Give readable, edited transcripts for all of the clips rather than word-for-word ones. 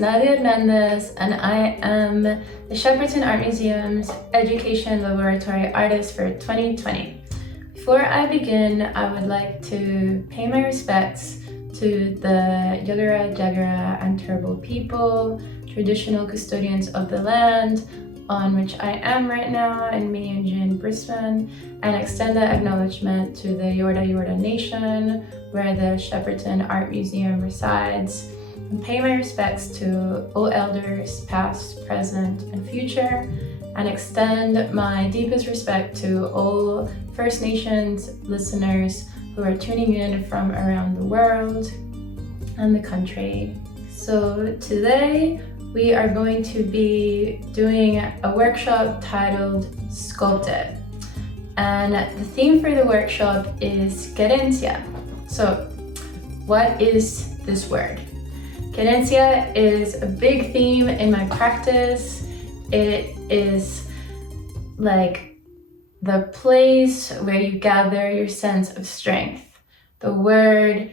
Nadia Hernández, and I am the Shepparton Art Museum's Education Laboratory Artist for 2020. Before I begin, I would like to pay my respects to the Yagara, Jagara, and Turrbal people, traditional custodians of the land on which I am right now in Meanjin, Brisbane, and extend that acknowledgement to the Yorta Yorta Nation, where the Shepparton Art Museum resides, and pay my respects to all elders, past, present, and future, and extend my deepest respect to all First Nations listeners who are tuning in from around the world and the country. So today we are going to be doing a workshop titled Sculpt It. And the theme for the workshop is Querencia. So what is this word? Querencia is a big theme in my practice. It is like the place where you gather your sense of strength. The word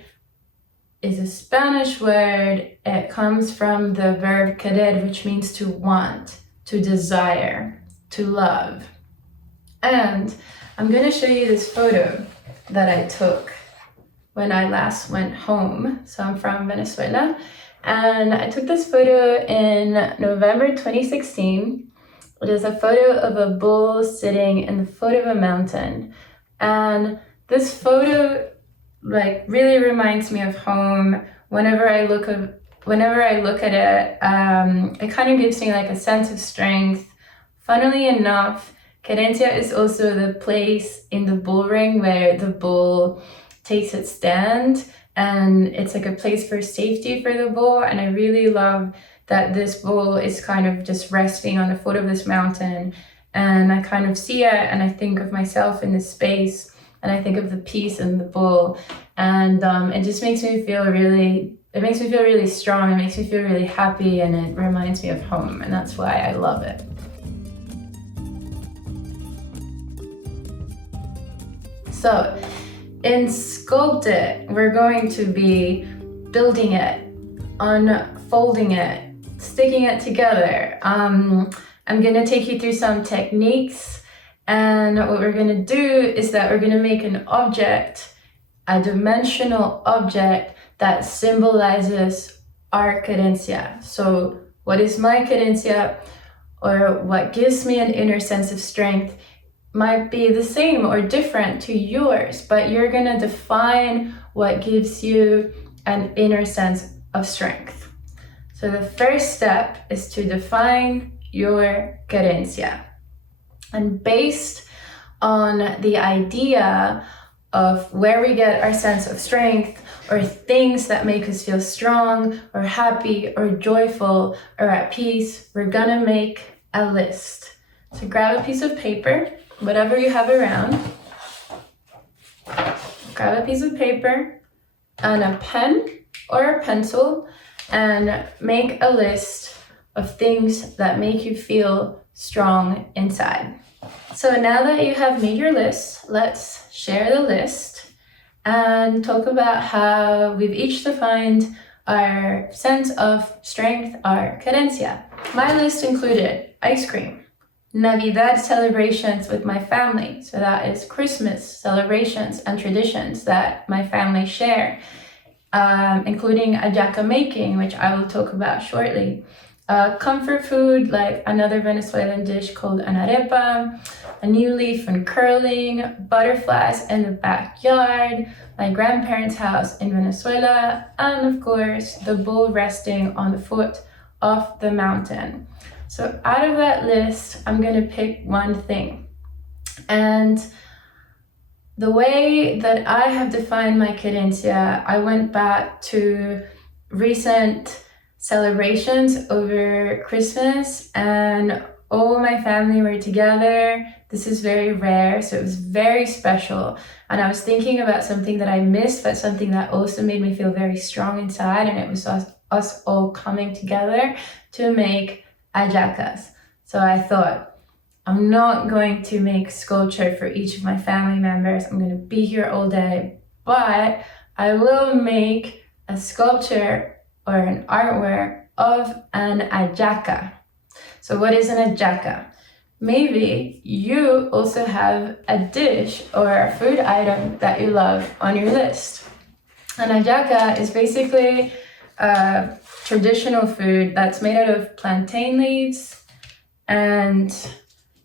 is a Spanish word. It comes from the verb querer, which means to want, to desire, to love. And I'm going to show you this photo that I took when I last went home. So I'm from Venezuela, and I took this photo in November 2016. It is a photo of a bull sitting in the foot of a mountain. And this photo really reminds me of home. Whenever I look at it, it kind of gives me like a sense of strength. Funnily enough, Querencia is also the place in the bull ring where the bull takes its stand, and it's like a place for safety for the bull. And I really love that this bull is kind of just resting on the foot of this mountain, and I kind of see it and I think of myself in this space, and I think of the peace in the bull, and it just makes me feel really strong. It makes me feel really happy, and it reminds me of home, and that's why I love it. So in Sculpt It, we're going to be building it, unfolding it, sticking it together. I'm gonna take you through some techniques, and what we're gonna do is that we're gonna make an object, a dimensional object that symbolizes our Querencia. So what is my Querencia, or what gives me an inner sense of strength, might be the same or different to yours, but you're gonna define what gives you an inner sense of strength. So the first step is to define your Querencia. And based on the idea of where we get our sense of strength, or things that make us feel strong or happy or joyful or at peace, we're gonna make a list. So grab a piece of paper, whatever you have around. Grab a piece of paper and a pen or a pencil, and make a list of things that make you feel strong inside. So now that you have made your list, let's share the list and talk about how we've each defined our sense of strength, our Querencia. My list included ice cream, Navidad celebrations with my family, so that is Christmas celebrations and traditions that my family share, including hallaca making, which I will talk about shortly. Comfort food, like another Venezuelan dish called an arepa, a new leaf and curling, butterflies in the backyard, my grandparents' house in Venezuela, and of course, the bull resting on the foot of the mountain. So out of that list, I'm gonna pick one thing. And the way that I have defined my Querencia, I went back to recent celebrations over Christmas, and all my family were together. This is very rare, so it was very special. And I was thinking about something that I missed, but something that also made me feel very strong inside, and it was us all coming together to make hallacas. So I thought, I'm not going to make sculpture for each of my family members. I'm going to be here all day, but I will make a sculpture or an artwork of an ajaca. So what is an ajaca? Maybe you also have a dish or a food item that you love on your list. An ajaca is basically a traditional food that's made out of plantain leaves and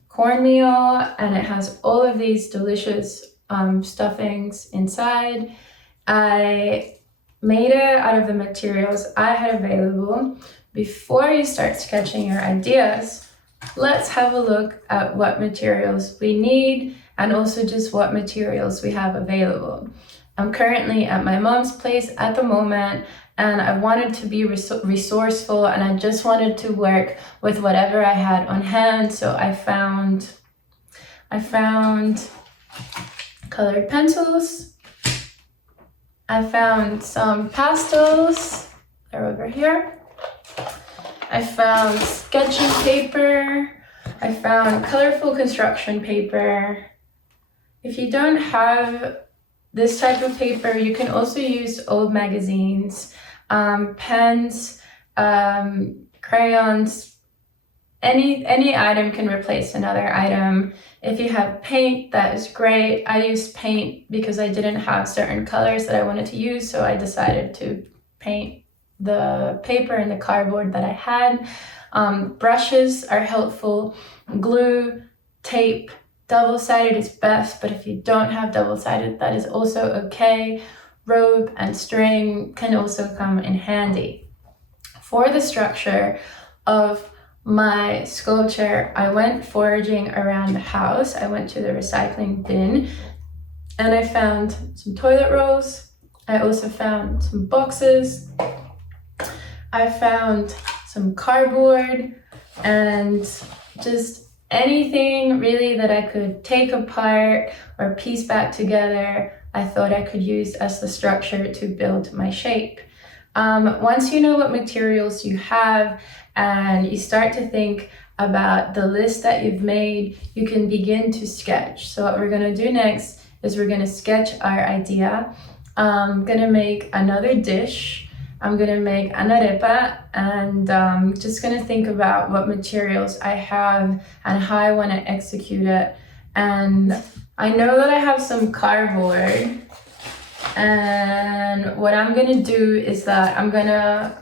cornmeal, and it has all of these delicious stuffings inside. I made it out of the materials I had available. Before you start sketching your ideas, let's have a look at what materials we need and also just what materials we have available. I'm currently at my mom's place at the moment, and I wanted to be resourceful, and I just wanted to work with whatever I had on hand. So I found colored pencils. I found some pastels, they're over here. I found sketching paper. I found colorful construction paper. If you don't have this type of paper, you can also use old magazines, pens, crayons. Any item can replace another item. If you have paint, that is great. I used paint because I didn't have certain colors that I wanted to use, so I decided to paint the paper and the cardboard that I had. Brushes are helpful. Glue, tape, double-sided is best, but if you don't have double-sided, that is also okay. Rope and string can also come in handy. For the structure of my sculpture, I went foraging around the house. I went to the recycling bin and I found some toilet rolls. I also found some boxes. I found some cardboard and just anything really that I could take apart or piece back together. I thought I could use as the structure to build my shape. Once you know what materials you have and you start to think about the list that you've made, you can begin to sketch. So what we're going to do next is we're going to sketch our idea. I'm going to make another dish. I'm going to make an arepa, and just going to think about what materials I have and how I want to execute it. And I know that I have some cardboard, and what I'm going to do is that I'm going to,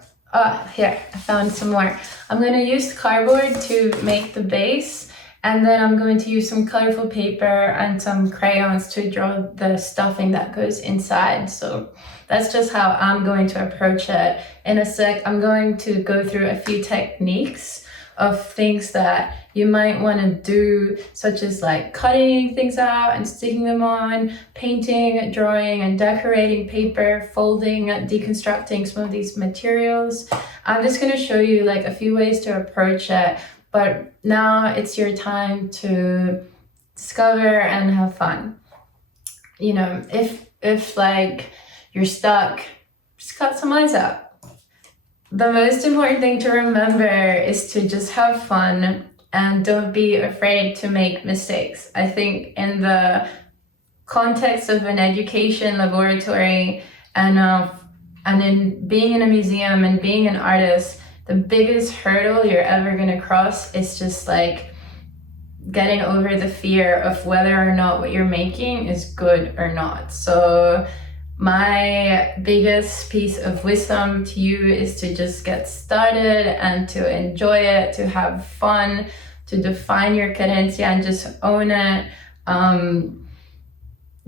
here, I found some more. I'm going to use cardboard to make the base, and then I'm going to use some colorful paper and some crayons to draw the stuffing that goes inside. So that's just how I'm going to approach it. In a sec, I'm going to go through a few techniques of things that you might want to do, such as like cutting things out and sticking them on, painting, drawing, and decorating paper, folding, deconstructing some of these materials. I'm just going to show you like a few ways to approach it, but now it's your time to discover and have fun. You know, if like you're stuck, just cut some lines out. The most important thing to remember is to just have fun and don't be afraid to make mistakes. I think in the context of an education laboratory and in being in a museum and being an artist, the biggest hurdle you're ever gonna cross is just like getting over the fear of whether or not what you're making is good or not. So my biggest piece of wisdom to you is to just get started and to enjoy it, to have fun, to define your Querencia and just own it.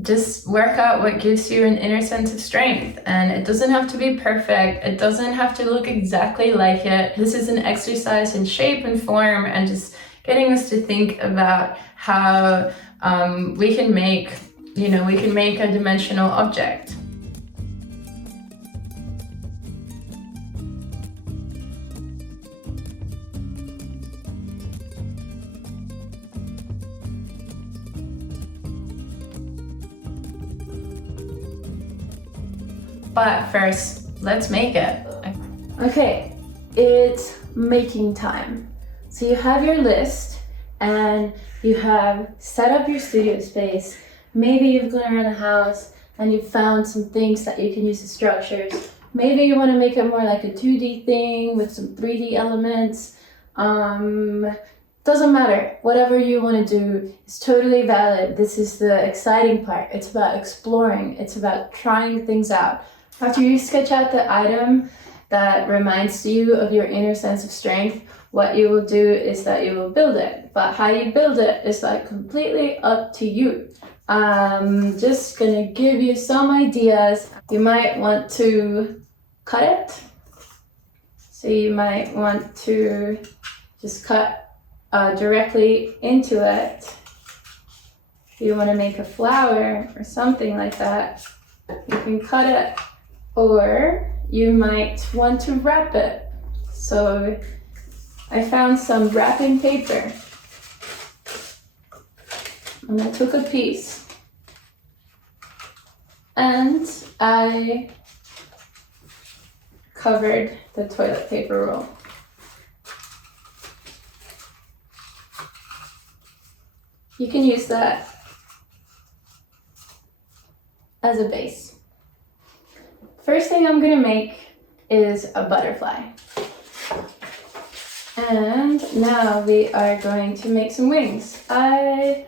Just work out what gives you an inner sense of strength. And it doesn't have to be perfect. It doesn't have to look exactly like it. This is an exercise in shape and form and just getting us to think about how we can make a dimensional object. But first, let's make it. Okay, it's making time. So you have your list and you have set up your studio space. Maybe you've gone around the house and you've found some things that you can use as structures. Maybe you want to make it more like a 2D thing with some 3D elements. Doesn't matter. Whatever you want to do is totally valid. This is the exciting part. It's about exploring. It's about trying things out. After you sketch out the item that reminds you of your inner sense of strength, what you will do is that you will build it. But how you build it is like completely up to you. I'm just gonna give you some ideas. You might want to cut it. So you might want to just cut directly into it. If you want to make a flower or something like that, you can cut it, or you might want to wrap it. So I found some wrapping paper and I took a piece and I covered the toilet paper roll. You can use that as a base. First thing I'm gonna make is a butterfly. And now we are going to make some wings. I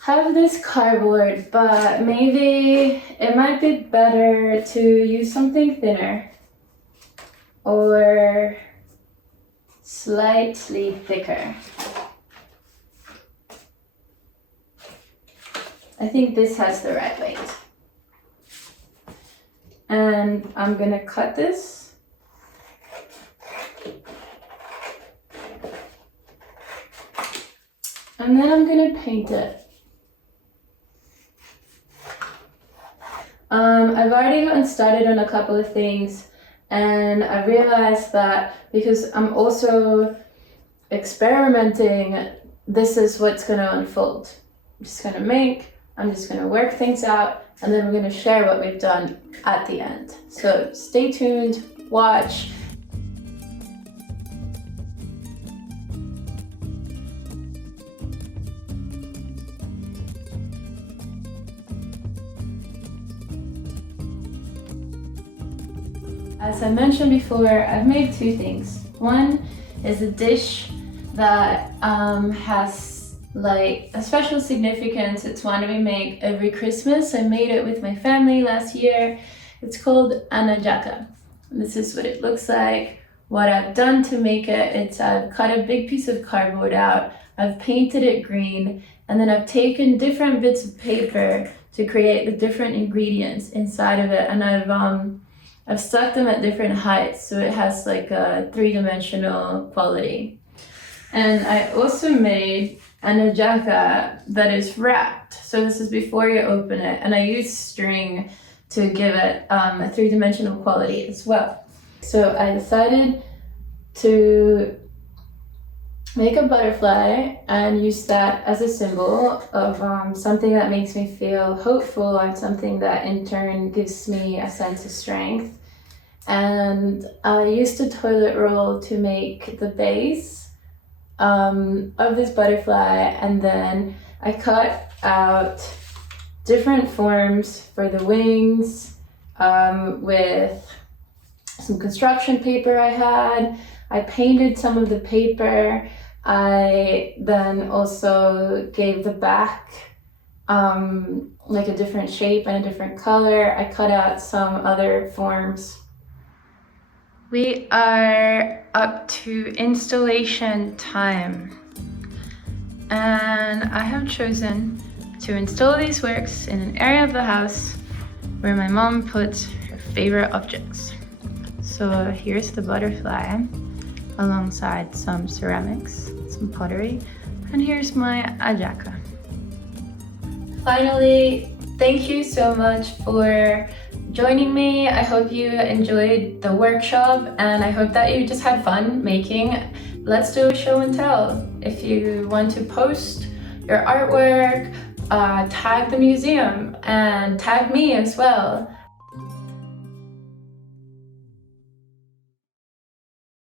have this cardboard, but maybe it might be better to use something thinner or slightly thicker. I think this has the right weight. And I'm gonna cut this. And then I'm gonna paint it. I've already gotten started on a couple of things, and I realized that because I'm also experimenting, this is what's gonna unfold. I'm just gonna work things out, and then we're gonna share what we've done at the end. So stay tuned, watch. As I mentioned before, I've made two things. One is a dish that has like a special significance. It's one we make every Christmas. I made it with my family last year. It's called Anajaka. This is what it looks like. What I've done to make it, I've cut a big piece of cardboard out, I've painted it green, and then I've taken different bits of paper to create the different ingredients inside of it, and I've stuck them at different heights, so it has like a three-dimensional quality. And I also made an ajaka that is wrapped. So this is before you open it, and I used string to give it a three-dimensional quality as well. So I decided to make a butterfly and use that as a symbol of something that makes me feel hopeful and something that in turn gives me a sense of strength. And I used a toilet roll to make the base of this butterfly, and then I cut out different forms for the wings with some construction paper I had. I painted some of the paper. I then also gave the back like a different shape and a different color. I cut out some other forms. We are up to installation time, and I have chosen to install these works in an area of the house where my mom puts her favorite objects. So here's the butterfly alongside some ceramics, some pottery, and here's my ajaka. Finally, thank you so much for joining me. I hope you enjoyed the workshop, and I hope that you just had fun making. Let's do a show and tell. If you want to post your artwork, tag the museum and tag me as well.